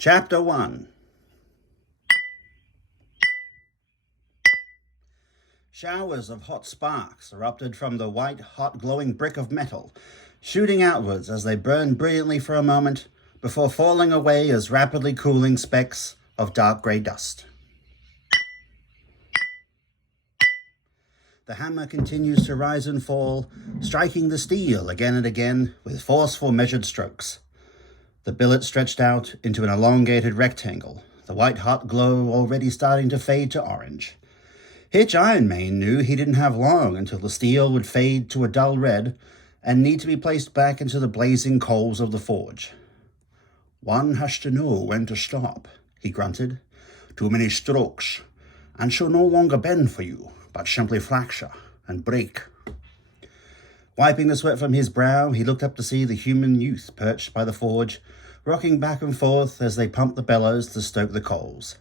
Chapter 1. Showers of hot sparks erupted from the white, hot, glowing brick of metal, shooting outwards as they burned brilliantly for a moment before falling away as rapidly cooling specks of dark grey dust. The hammer continues to rise and fall, striking the steel again and again with forceful measured strokes. The billet stretched out into an elongated rectangle, the white hot glow already starting to fade to orange. Hitch Ironmane knew he didn't have long until the steel would fade to a dull red and need to be placed back into the blazing coals of the forge. "One has to know when to stop," he grunted. "Too many strokes, and she'll no longer bend for you, but simply fracture and break." Wiping the sweat from his brow, he looked up to see the human youth perched by the forge, rocking back and forth as they pumped the bellows to stoke the coals.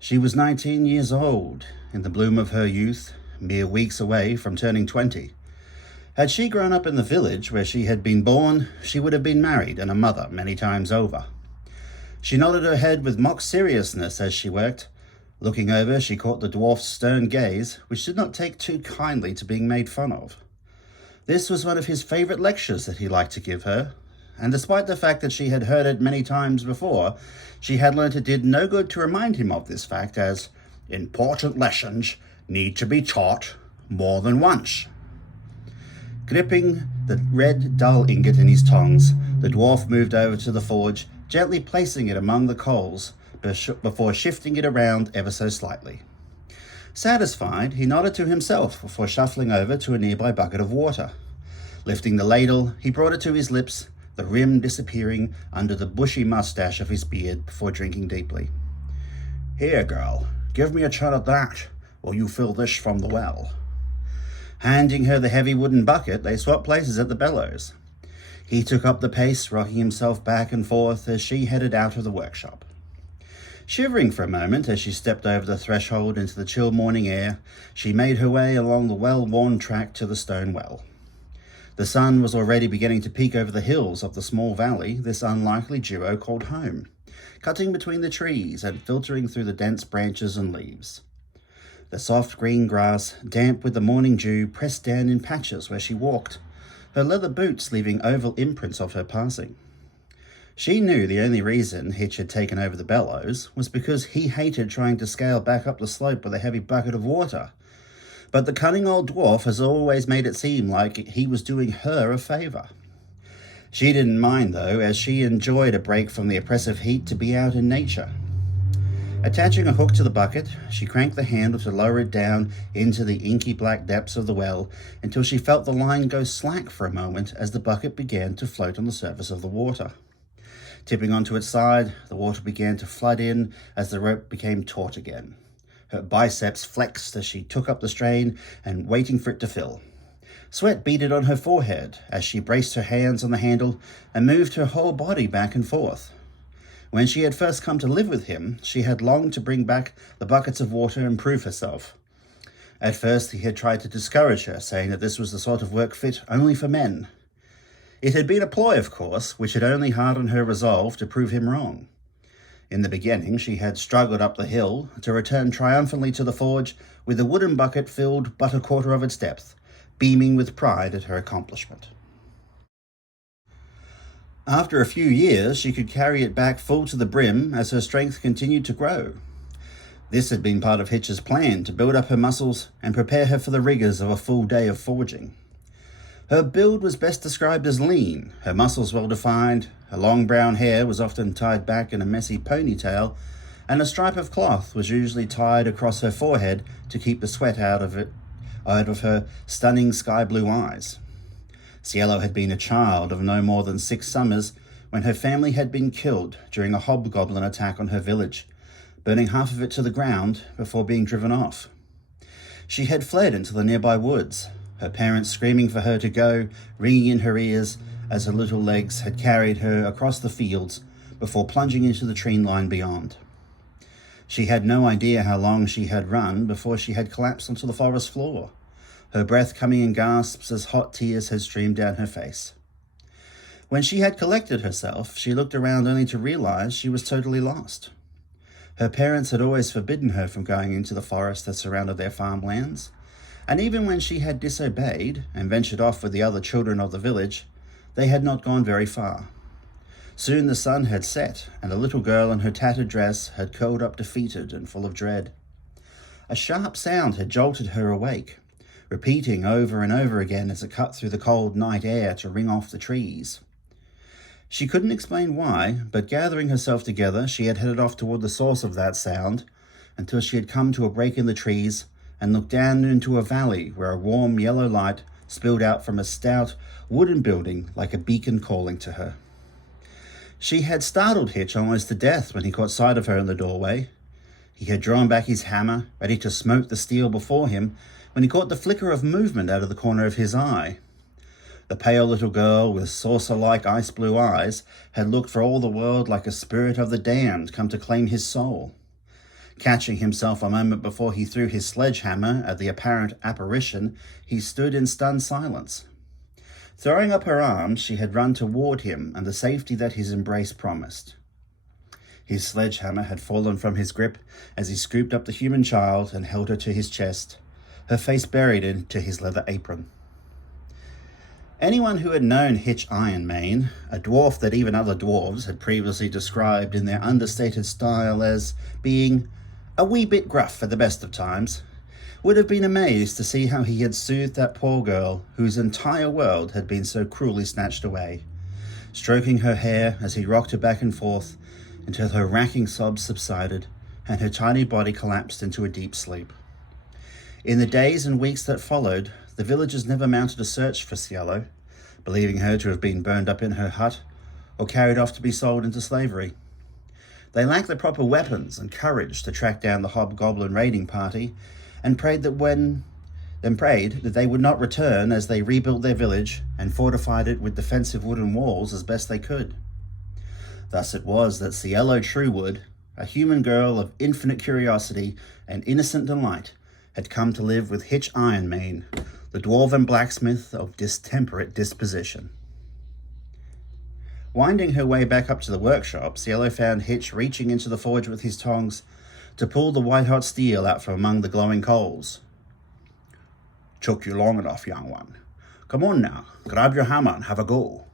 She was 19 years old, in the bloom of her youth, mere weeks away from turning 20. Had she grown up in the village where she had been born, she would have been married and a mother many times over. She nodded her head with mock seriousness as she worked. Looking over, she caught the dwarf's stern gaze, which did not take too kindly to being made fun of. This was one of his favourite lectures that he liked to give her, and despite the fact that she had heard it many times before, she had learnt it did no good to remind him of this fact, as important lessons need to be taught more than once. Gripping the red, dull ingot in his tongs, the dwarf moved over to the forge, gently placing it among the coals before shifting it around ever so slightly. Satisfied, he nodded to himself before shuffling over to a nearby bucket of water. Lifting the ladle, he brought it to his lips, the rim disappearing under the bushy mustache of his beard before drinking deeply. "Here, girl, give me a shot of that, while you fill this from the well." Handing her the heavy wooden bucket, they swapped places at the bellows. He took up the pace, rocking himself back and forth as she headed out of the workshop. Shivering for a moment as she stepped over the threshold into the chill morning air, she made her way along the well-worn track to the stone well. The sun was already beginning to peek over the hills of the small valley this unlikely duo called home, cutting between the trees and filtering through the dense branches and leaves. The soft green grass, damp with the morning dew, pressed down in patches where she walked, her leather boots leaving oval imprints of her passing. She knew the only reason Hitch had taken over the bellows was because he hated trying to scale back up the slope with a heavy bucket of water. But the cunning old dwarf has always made it seem like he was doing her a favour. She didn't mind, though, as she enjoyed a break from the oppressive heat to be out in nature. Attaching a hook to the bucket, she cranked the handle to lower it down into the inky black depths of the well until she felt the line go slack for a moment as the bucket began to float on the surface of the water. Tipping onto its side, the water began to flood in as the rope became taut again. Her biceps flexed as she took up the strain and waiting for it to fill. Sweat beaded on her forehead as she braced her hands on the handle and moved her whole body back and forth. When she had first come to live with him, she had longed to bring back the buckets of water and prove herself. At first, he had tried to discourage her, saying that this was the sort of work fit only for men. It had been a ploy, of course, which had only hardened her resolve to prove him wrong. In the beginning, she had struggled up the hill to return triumphantly to the forge with the wooden bucket filled but a quarter of its depth, beaming with pride at her accomplishment. After a few years, she could carry it back full to the brim as her strength continued to grow. This had been part of Hitch's plan to build up her muscles and prepare her for the rigours of a full day of forging. Her build was best described as lean, her muscles well-defined, her long brown hair was often tied back in a messy ponytail, and a stripe of cloth was usually tied across her forehead to keep the sweat out of her stunning sky-blue eyes. Cielo had been a child of no more than 6 summers when her family had been killed during a hobgoblin attack on her village, burning half of it to the ground before being driven off. She had fled into the nearby woods, her parents screaming for her to go, ringing in her ears as her little legs had carried her across the fields before plunging into the tree line beyond. She had no idea how long she had run before she had collapsed onto the forest floor, her breath coming in gasps as hot tears had streamed down her face. When she had collected herself, she looked around only to realize she was totally lost. Her parents had always forbidden her from going into the forest that surrounded their farmlands, and even when she had disobeyed and ventured off with the other children of the village, they had not gone very far. Soon the sun had set, and the little girl in her tattered dress had curled up defeated and full of dread. A sharp sound had jolted her awake, repeating over and over again as it cut through the cold night air to ring off the trees. She couldn't explain why, but gathering herself together, she had headed off toward the source of that sound until she had come to a break in the trees and looked down into a valley where a warm yellow light spilled out from a stout wooden building like a beacon calling to her. She had startled Hitch almost to death when he caught sight of her in the doorway. He had drawn back his hammer, ready to smote the steel before him, when he caught the flicker of movement out of the corner of his eye. The pale little girl with saucer-like ice-blue eyes had looked for all the world like a spirit of the damned come to claim his soul. Catching himself a moment before he threw his sledgehammer at the apparent apparition, he stood in stunned silence. Throwing up her arms, she had run toward him and the safety that his embrace promised. His sledgehammer had fallen from his grip as he scooped up the human child and held her to his chest, her face buried into his leather apron. Anyone who had known Hitch Ironmane, a dwarf that even other dwarves had previously described in their understated style as being a wee bit gruff at the best of times, would have been amazed to see how he had soothed that poor girl whose entire world had been so cruelly snatched away, stroking her hair as he rocked her back and forth until her racking sobs subsided and her tiny body collapsed into a deep sleep. In the days and weeks that followed, the villagers never mounted a search for Cielo, believing her to have been burned up in her hut or carried off to be sold into slavery. They lacked the proper weapons and courage to track down the hobgoblin raiding party, and prayed that they would not return as they rebuilt their village and fortified it with defensive wooden walls as best they could. Thus it was that Cielo Truewood, a human girl of infinite curiosity and innocent delight, had come to live with Hitch Ironmane, the dwarven blacksmith of distemperate disposition. Winding her way back up to the workshop, Cielo found Hitch reaching into the forge with his tongs to pull the white-hot steel out from among the glowing coals. "Took you long enough, young one. Come on now, grab your hammer and have a go."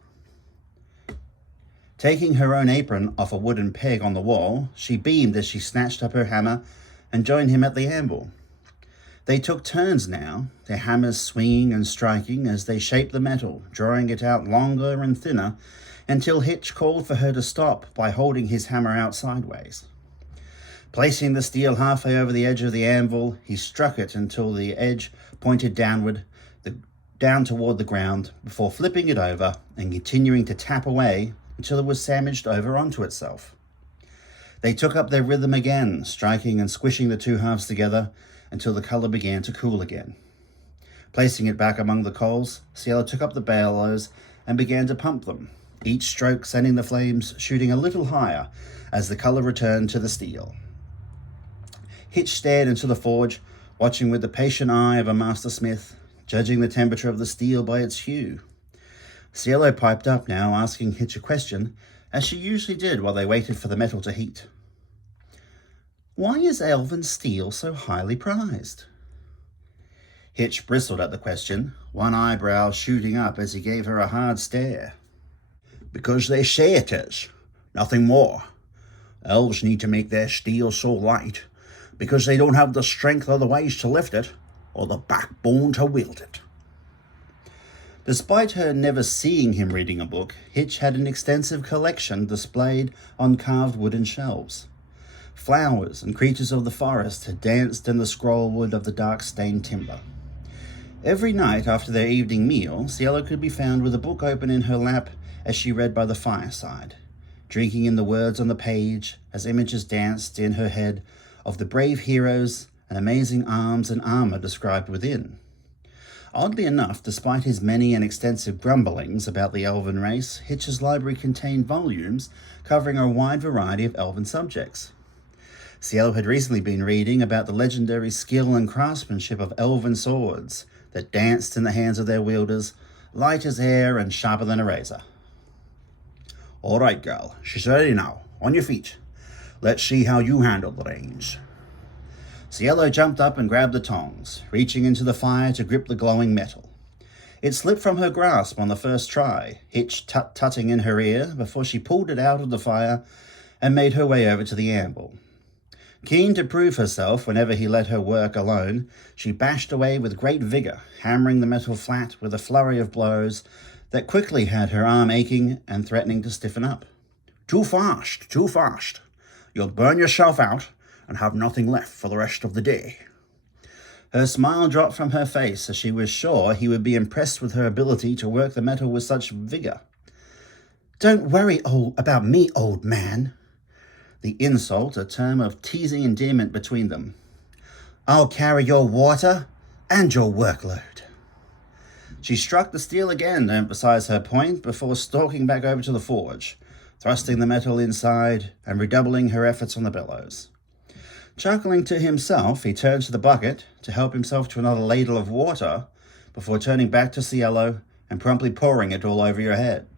Taking her own apron off a wooden peg on the wall, she beamed as she snatched up her hammer and joined him at the anvil. They took turns now, their hammers swinging and striking as they shaped the metal, drawing it out longer and thinner, until Hitch called for her to stop by holding his hammer out sideways. Placing the steel halfway over the edge of the anvil, he struck it until the edge pointed down toward the ground, before flipping it over and continuing to tap away until it was sandwiched over onto itself. They took up their rhythm again, striking and squishing the two halves together until the color began to cool again. Placing it back among the coals, Cielo took up the bellows and began to pump them, each stroke sending the flames shooting a little higher as the color returned to the steel. Hitch stared into the forge, watching with the patient eye of a master smith, judging the temperature of the steel by its hue. Cielo piped up now, asking Hitch a question, as she usually did while they waited for the metal to heat. "Why is elven steel so highly prized?" Hitch bristled at the question, one eyebrow shooting up as he gave her a hard stare. "Because they say it is, nothing more. Elves need to make their steel so light because they don't have the strength otherwise to lift it, or the backbone to wield it." Despite her never seeing him reading a book, Hitch had an extensive collection displayed on carved wooden shelves. Flowers and creatures of the forest had danced in the scrollwood of the dark-stained timber. Every night after their evening meal, Cielo could be found with a book open in her lap as she read by the fireside, drinking in the words on the page as images danced in her head of the brave heroes and amazing arms and armor described within. Oddly enough, despite his many and extensive grumblings about the elven race, Hitch's library contained volumes covering a wide variety of elven subjects. Cielo had recently been reading about the legendary skill and craftsmanship of elven swords that danced in the hands of their wielders, light as air and sharper than a razor. All right, girl, she's ready now. On your feet. Let's see how you handle the reins. Cielo jumped up and grabbed the tongs, reaching into the fire to grip the glowing metal. It slipped from her grasp on the first try, Hitch tut-tutting in her ear before she pulled it out of the fire and made her way over to the anvil. Keen to prove herself whenever he let her work alone, she bashed away with great vigor, hammering the metal flat with a flurry of blows that quickly had her arm aching and threatening to stiffen up. Too fast, too fast. You'll burn yourself out and have nothing left for the rest of the day. Her smile dropped from her face as she was sure he would be impressed with her ability to work the metal with such vigor. Don't worry about me, old man. The insult, a term of teasing endearment between them. I'll carry your water and your workload. She struck the steel again to emphasize her point before stalking back over to the forge, thrusting the metal inside and redoubling her efforts on the bellows. Chuckling to himself, he turned to the bucket to help himself to another ladle of water before turning back to Cielo and promptly pouring it all over your head.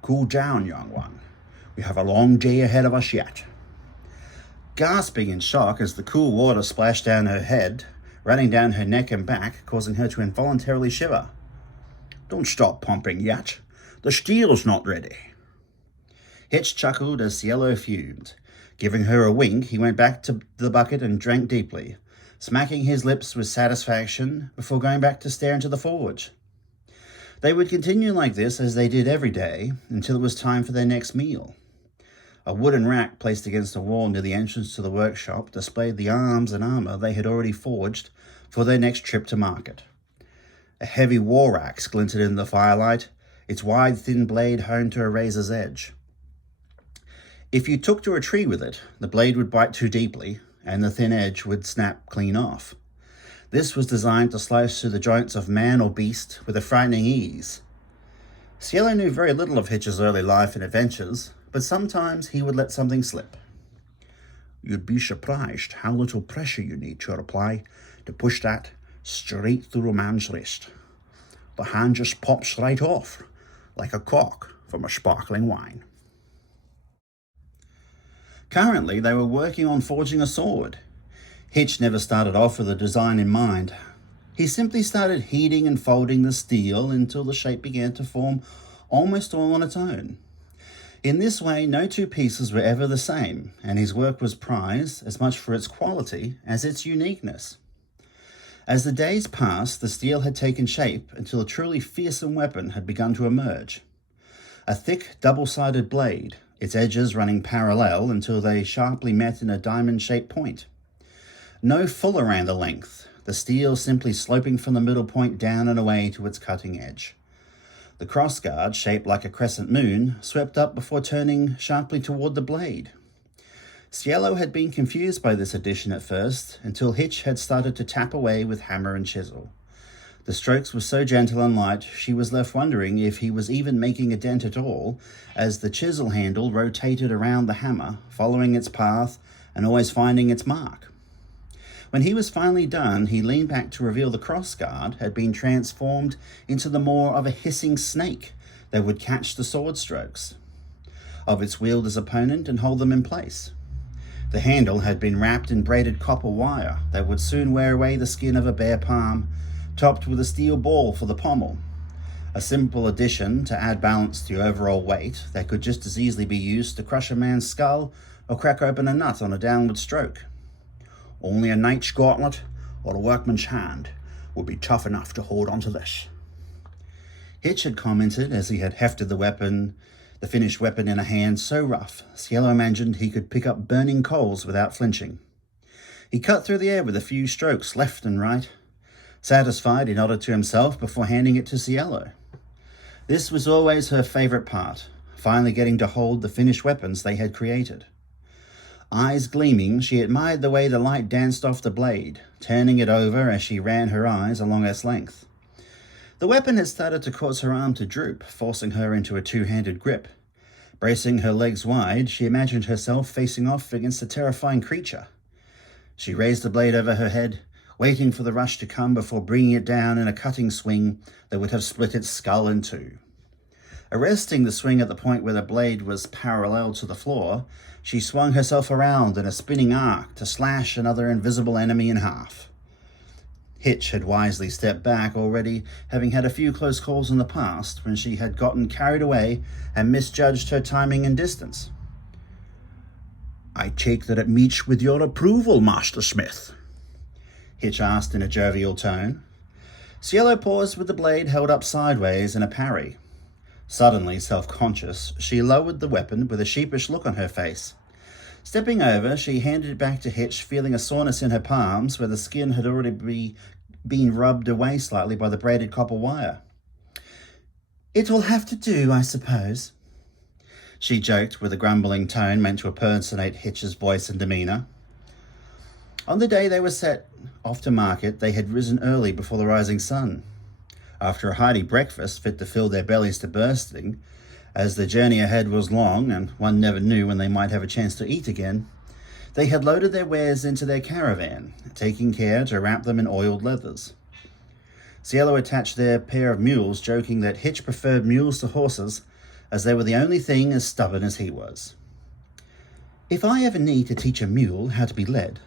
Cool down, young one. We have a long day ahead of us yet. Gasping in shock as the cool water splashed down her head, running down her neck and back, causing her to involuntarily shiver. Don't stop pumping yet. The steel's not ready. Hitch chuckled as Cielo fumed. Giving her a wink, he went back to the bucket and drank deeply, smacking his lips with satisfaction before going back to stare into the forge. They would continue like this as they did every day until it was time for their next meal. A wooden rack placed against a wall near the entrance to the workshop displayed the arms and armor they had already forged for their next trip to market. A heavy war axe glinted in the firelight, its wide, thin blade honed to a razor's edge. If you took to a tree with it, the blade would bite too deeply, and the thin edge would snap clean off. This was designed to slice through the joints of man or beast with a frightening ease. Cielo knew very little of Hitch's early life and adventures, but sometimes he would let something slip. You'd be surprised how little pressure you need to apply to push that straight through a man's wrist. The hand just pops right off, like a cork from a sparkling wine. Currently, they were working on forging a sword. Hitch never started off with a design in mind. He simply started heating and folding the steel until the shape began to form almost all on its own. In this way, no two pieces were ever the same, and his work was prized as much for its quality as its uniqueness. As the days passed, the steel had taken shape until a truly fearsome weapon had begun to emerge. A thick, double-sided blade, its edges running parallel until they sharply met in a diamond-shaped point. No full around the length, the steel simply sloping from the middle point down and away to its cutting edge. The crossguard, shaped like a crescent moon, swept up before turning sharply toward the blade. Cielo had been confused by this addition at first, until Hitch had started to tap away with hammer and chisel. The strokes were so gentle and light, she was left wondering if he was even making a dent at all, as the chisel handle rotated around the hammer, following its path and always finding its mark. When he was finally done, he leaned back to reveal the crossguard had been transformed into the more of a hissing snake that would catch the sword strokes of its wielder's opponent and hold them in place. The handle had been wrapped in braided copper wire that would soon wear away the skin of a bare palm, topped with a steel ball for the pommel. A simple addition to add balance to the overall weight that could just as easily be used to crush a man's skull or crack open a nut on a downward stroke. Only a knight's gauntlet or a workman's hand would be tough enough to hold onto this. Hitch had commented as he had hefted the finished weapon in a hand so rough, Cielo imagined he could pick up burning coals without flinching. He cut through the air with a few strokes left and right. Satisfied, he nodded to himself before handing it to Cielo. This was always her favorite part, finally getting to hold the finished weapons they had created. Eyes gleaming, she admired the way the light danced off the blade, turning it over as she ran her eyes along its length. The weapon had started to cause her arm to droop, forcing her into a two-handed grip. Bracing her legs wide, she imagined herself facing off against a terrifying creature. She raised the blade over her head, waiting for the rush to come before bringing it down in a cutting swing that would have split its skull in two. Arresting the swing at the point where the blade was parallel to the floor, she swung herself around in a spinning arc to slash another invisible enemy in half. Hitch had wisely stepped back already, having had a few close calls in the past when she had gotten carried away and misjudged her timing and distance. "I take that it meets with your approval, Master Smith?" Hitch asked in a jovial tone. Cielo paused with the blade held up sideways in a parry. Suddenly self-conscious, she lowered the weapon with a sheepish look on her face. Stepping over, she handed it back to Hitch, feeling a soreness in her palms where the skin had already been rubbed away slightly by the braided copper wire. "It will have to do, I suppose," she joked with a grumbling tone meant to impersonate Hitch's voice and demeanour. On the day they were set off to market, they had risen early before the rising sun. After a hearty breakfast fit to fill their bellies to bursting, as the journey ahead was long and one never knew when they might have a chance to eat again, they had loaded their wares into their caravan, taking care to wrap them in oiled leathers. Cielo attached their pair of mules, joking that Hitch preferred mules to horses, as they were the only thing as stubborn as he was. "If I ever need to teach a mule how to be led,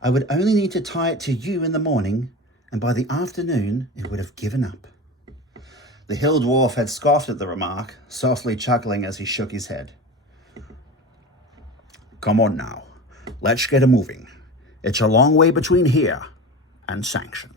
I would only need to tie it to you in the morning, and by the afternoon it would have given up." The hill dwarf had scoffed at the remark, softly chuckling as he shook his head. "Come on now, let's get a moving. It's a long way between here and Sanction."